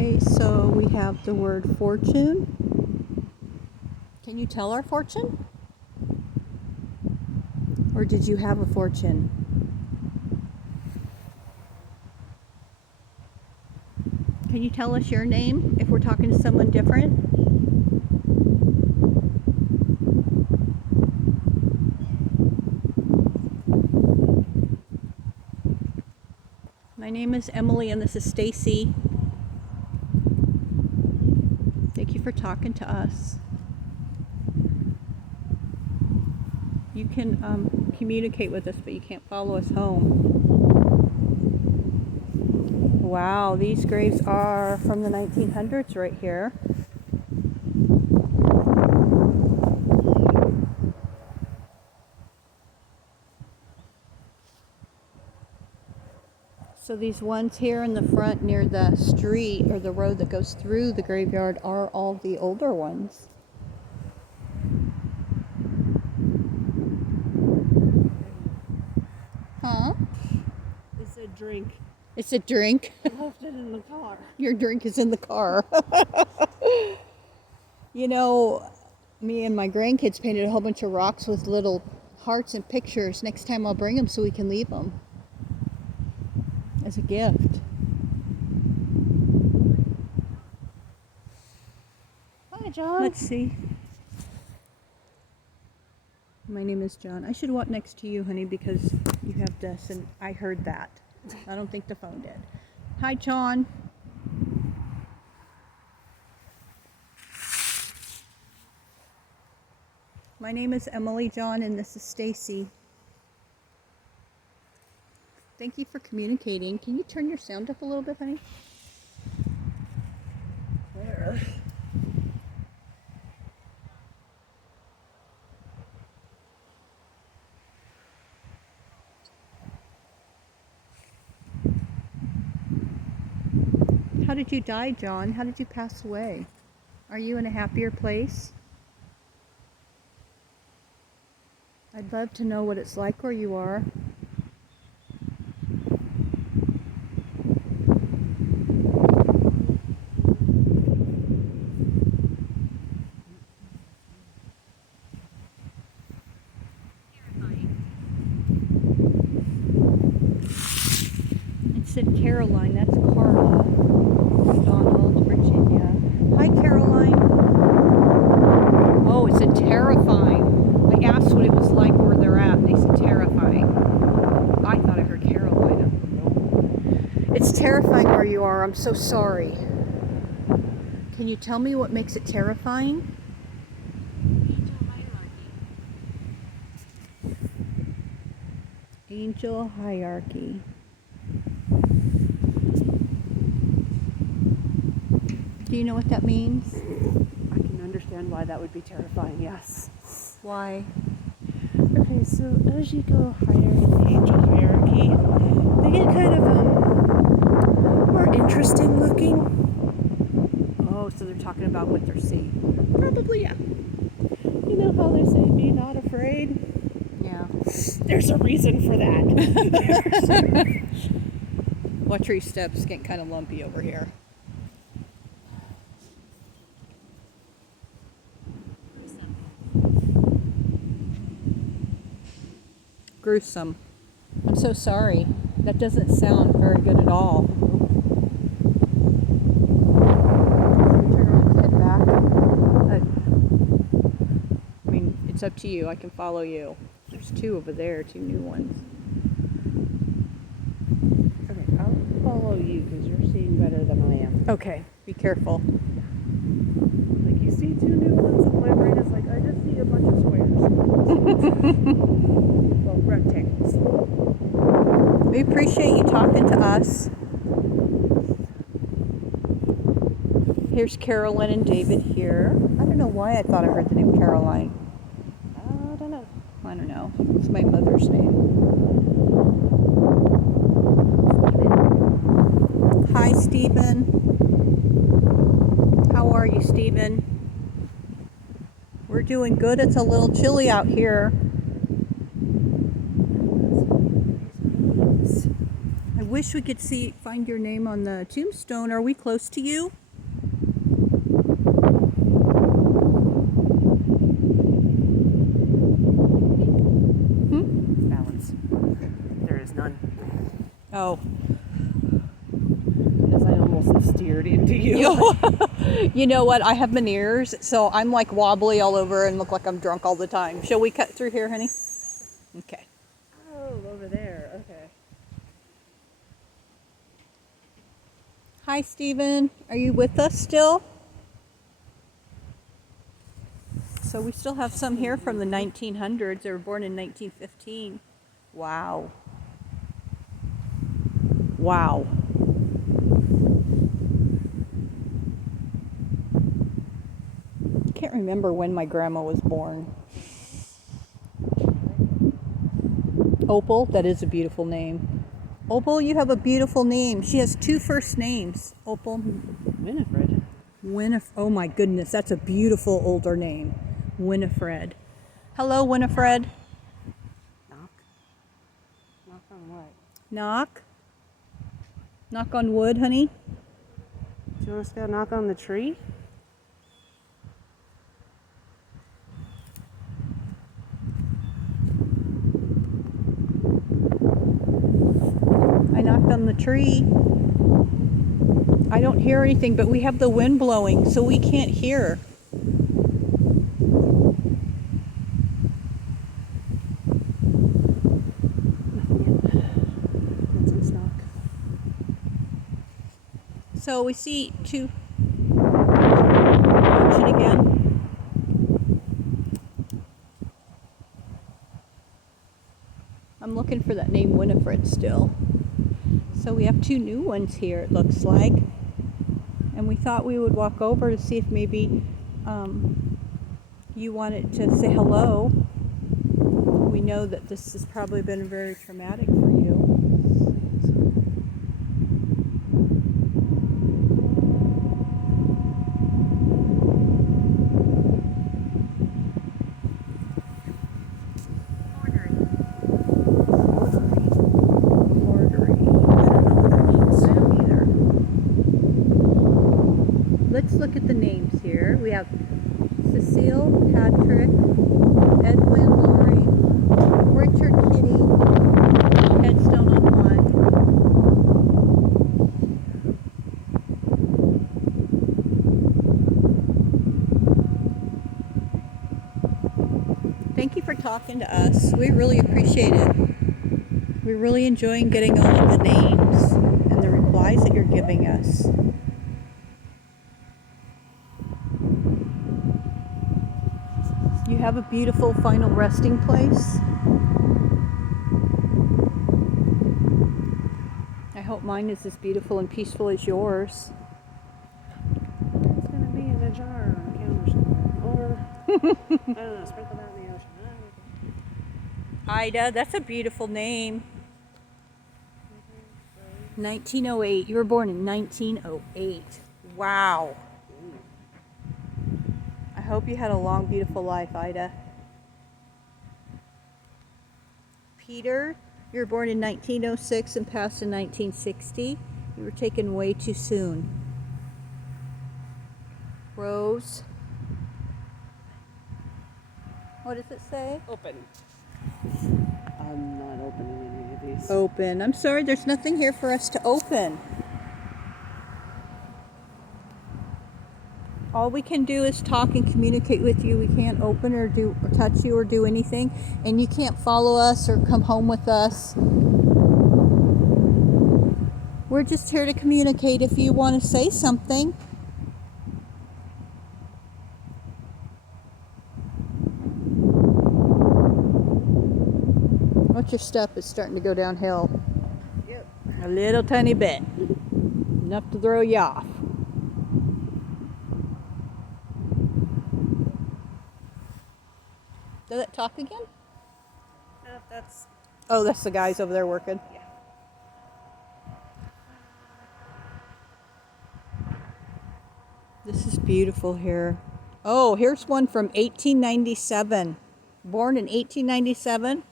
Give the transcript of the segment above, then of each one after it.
Okay, so we have the word fortune. Can you tell our fortune? Or did you have a fortune? Can you tell us your name if we're talking to someone different? My name is Emily and this is Stacy. Thank you for talking to us. You can communicate with us, but you can't follow us home. Wow, these graves are from the 1900s right here. So these ones here in the front near the street or the road that goes through the graveyard are all the older ones. Huh? It's a drink. It's a drink? I left it in the car. Your drink is in the car. You know, me and my grandkids painted a whole bunch of rocks with little hearts and pictures. Next time I'll bring them so we can leave them as a gift. Hi, John. Let's see. My name is John. I should walk next to you, honey, because you have this, and I heard that. I don't think the phone did. Hi, John. My name is Emily, John, and this is Stacy. Thank you for communicating. Can you turn your sound up a little bit, honey? There. How did you die, John? How did you pass away? Are you in a happier place? I'd love to know what it's like where you are. It said Caroline, that's Carla. Donald, Virginia. Hi, Caroline. Oh, it said terrifying. I asked what it was like where they're at, and they said terrifying. I thought I heard Carolina. It's terrifying where you are. I'm so sorry. Can you tell me what makes it terrifying? Angel hierarchy. Do you know what that means? I can understand why that would be terrifying, yes. Why? Okay, so as you go higher in the angel hierarchy, they get kind of more interesting looking. Oh, so they're talking about what they're seeing. Probably, yeah. You know how they say, be not afraid? Yeah. There's a reason for that. Watch your steps getting kind of lumpy over here. Gruesome. I'm so sorry. That doesn't sound very good at all. Turn around and head back. I mean, it's up to you. I can follow you. There's two over there, two new ones. Okay, I'll follow you because you're seeing better than I am. Okay, be careful. Like, you see two new ones, and my brain is like, I just see a bunch of squares. Well, rectangles. We appreciate you talking to us. Here's Carolyn and David here. I don't know why I thought I heard the name Caroline. I don't know. I don't know. It's my mother's name. Hi, Stephen. How are you, Stephen? We're doing good. It's a little chilly out here. I wish we could find your name on the tombstone. Are we close to you? Balance. There is none. Oh. As I almost steered into you. You know what? I have Meniere's, so I'm like wobbly all over and look like I'm drunk all the time. Shall we cut through here, honey? Okay. Oh, over there. Okay. Hi, Stephen. Are you with us still? So we still have some here from the 1900s. They were born in 1915. Wow. Wow. Can't remember when my grandma was born. Opal, that is a beautiful name. Opal, you have a beautiful name. She has 2 first names. Opal. Winifred. Oh my goodness, that's a beautiful older name. Winifred. Hello, Winifred. Knock. Knock on what? Knock. Knock on wood, honey. Do you want us to go knock on the tree? I knocked on the tree. I don't hear anything, but we have the wind blowing, so we can't hear. Let's knock. So we see 2. Watch it again. I'm looking for that name Winifred still. So we have 2 new ones here, it looks like. And we thought we would walk over to see if maybe you wanted to say hello. We know that this has probably been very traumatic for you. Let's look at the names here. We have Cecile, Patrick, Edwin, Lori, Richard, Kitty, headstone on one. Thank you for talking to us. We really appreciate it. We're really enjoying getting all of the names and the replies that you're giving us. You have a beautiful final resting place. I hope mine is as beautiful and peaceful as yours. It's going to be in a jar on the counter somewhere. Or, I don't know, sprinkle that in the ocean. Ida, that's a beautiful name. 1908. You were born in 1908. Wow. I hope you had a long, beautiful life, Ida. Peter, you were born in 1906 and passed in 1960. You were taken way too soon. Rose. What does it say? Open. I'm not opening any of these. Open. I'm sorry, there's nothing here for us to open. All we can do is talk and communicate with you. We can't open or touch you or do anything. And you can't follow us or come home with us. We're just here to communicate if you want to say something. What's your step is starting to go downhill? Yep. A little tiny bit. Enough to throw you off. Does it talk again? That's... Oh, that's the guys over there working. Yeah. This is beautiful here. Oh, here's one from 1897. Born in 1897.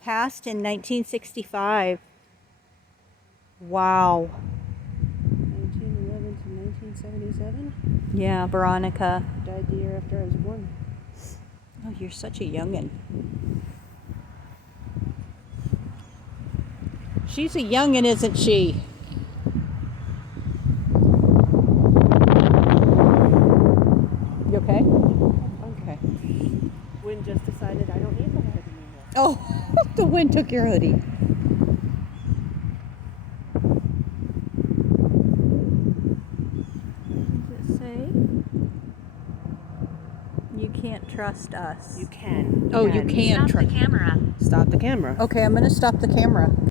Passed in 1965. Wow. 1911 to 1977. Yeah, Veronica. Died the year after I was born. Oh, you're such a youngin'. She's a youngin', isn't she? You okay? Okay. Wind just decided I don't need the hood anymore. Oh, the wind took your hoodie. What does it say? You can't trust us. You can. Oh, you can Stop the trust. camera. Stop the camera. Okay, I'm going to stop the camera.